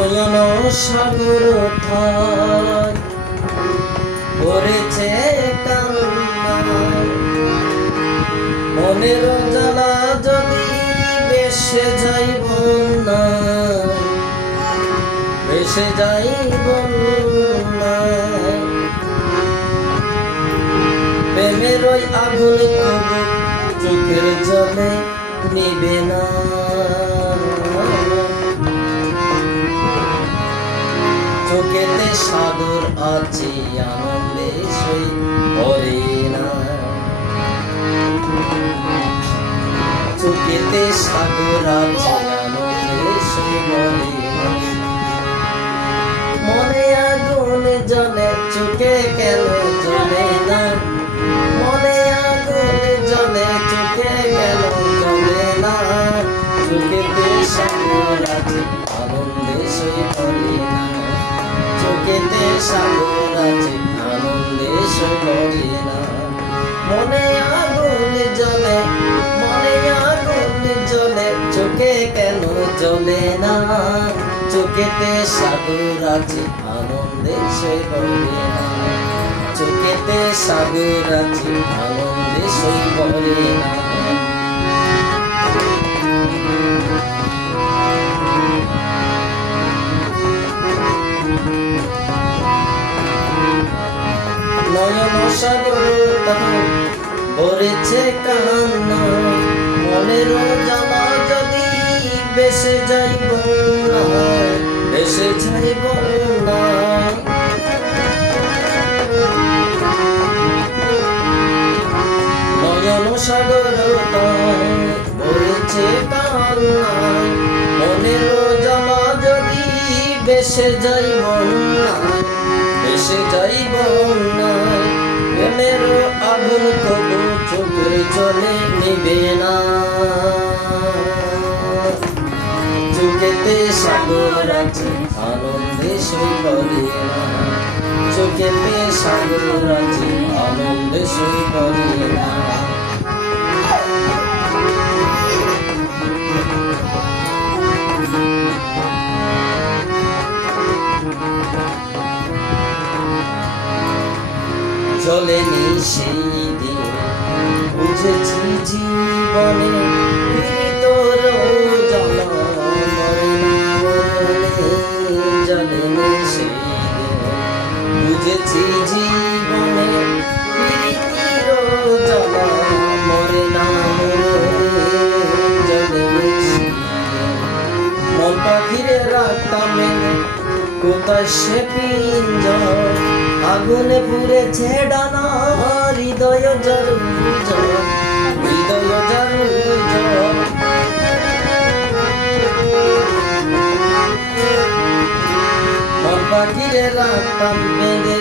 নয়ন সাগর ঠাই পড়েছে কান্না, মনের জ্বালা যদি বেশে যাইব না, বেশে যাইব না। প্রেমের ওই আগুন তবু চোখের জলে নিবে না। চোখেতে সাগর আছে আনন্দে সই ভরে না, চোখেতে সাগর আছে আনন্দে সই ভরে না। মনে আগুন জ্বলে চোখে কেন জ্বলে না, মনে আগুন জ্বলে চোখে কেন জ্বলে না। চোখেতে সাগর আছে আনন্দে সই ভরে না, চোখেতে সাগর আছে আনন্দে সই ভরে না। মনে আগুন জ্বলে, মনে আগুন জ্বলে চোখে কেন জ্বলে না। চোখেতে সাগর আছে আনন্দে সই ভরে না, চোখেতে সাগর আছে আনন্দে সই ভরে না। নয়ন সাগর ভরেছে কান্না, মনের জ্বালা যদি বেশে যাইব না, বেশে যাইব না। নয়ন সাগর ভরেছে কান্না, মনের জ্বালা যদি বেশে যাইব না, বেশে যাইব না। প্রেমের আগুন তবু চোখের জলে নিবে না। চোখেতে সাগর আছে আনন্দে সই ভরে না, চোখেতে সাগর আছে আনন্দে সই ভরে না। চলেনি সেই দিন বুঝেছি জীবনে, তোর জ্বালা মরে না মরণে। চলেনি সেই দিন বুঝেছি জীবনে, তোর জ্বালা মরে না মরণে। চলেনি সেই দিন মন পাখিরে রাখতাম কোথায় সে পিঞ্জর, আগুনে পুড়েছে ডানা হৃদয় জরুর জর, হৃদয় জরুর জর। মন পাখিরে রাখতাম বেঁধে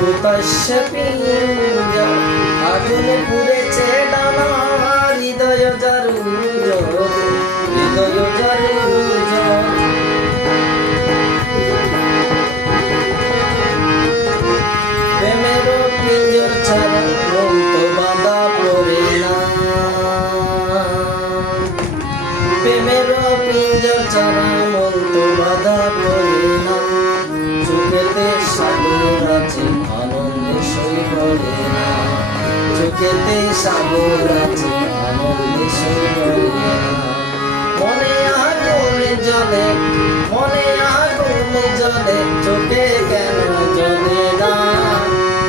কোথায় সে পিঞ্জর, আগুনে পুড়েছে ডানা হৃদয় জরুর জর, হৃদয় জরুর জর। পিঞ্জর ছাড়া মন তো বাঁধা পড়ে না, প্রেমের পিঞ্জর ছাড়া মন তো বাঁধা পড়ে না। চোখেতে সাগর আছে আনন্দে সই ভরে না, চোখেতে সাগর আছে আনন্দে সই ভরে না। মনে আগুন জ্বলে, মনে আগুন জ্বলে চোখে কেন জ্বলে না।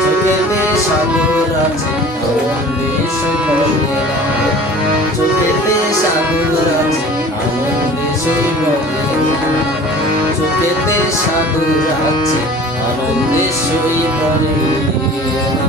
চোখেতে সাগর আছে আনন্দে সই ভরে না, চোখেতে সাগর আছে আনন্দে সই ভরে না, চোখেতে সাগর আছে আনন্দে সই ভরে না।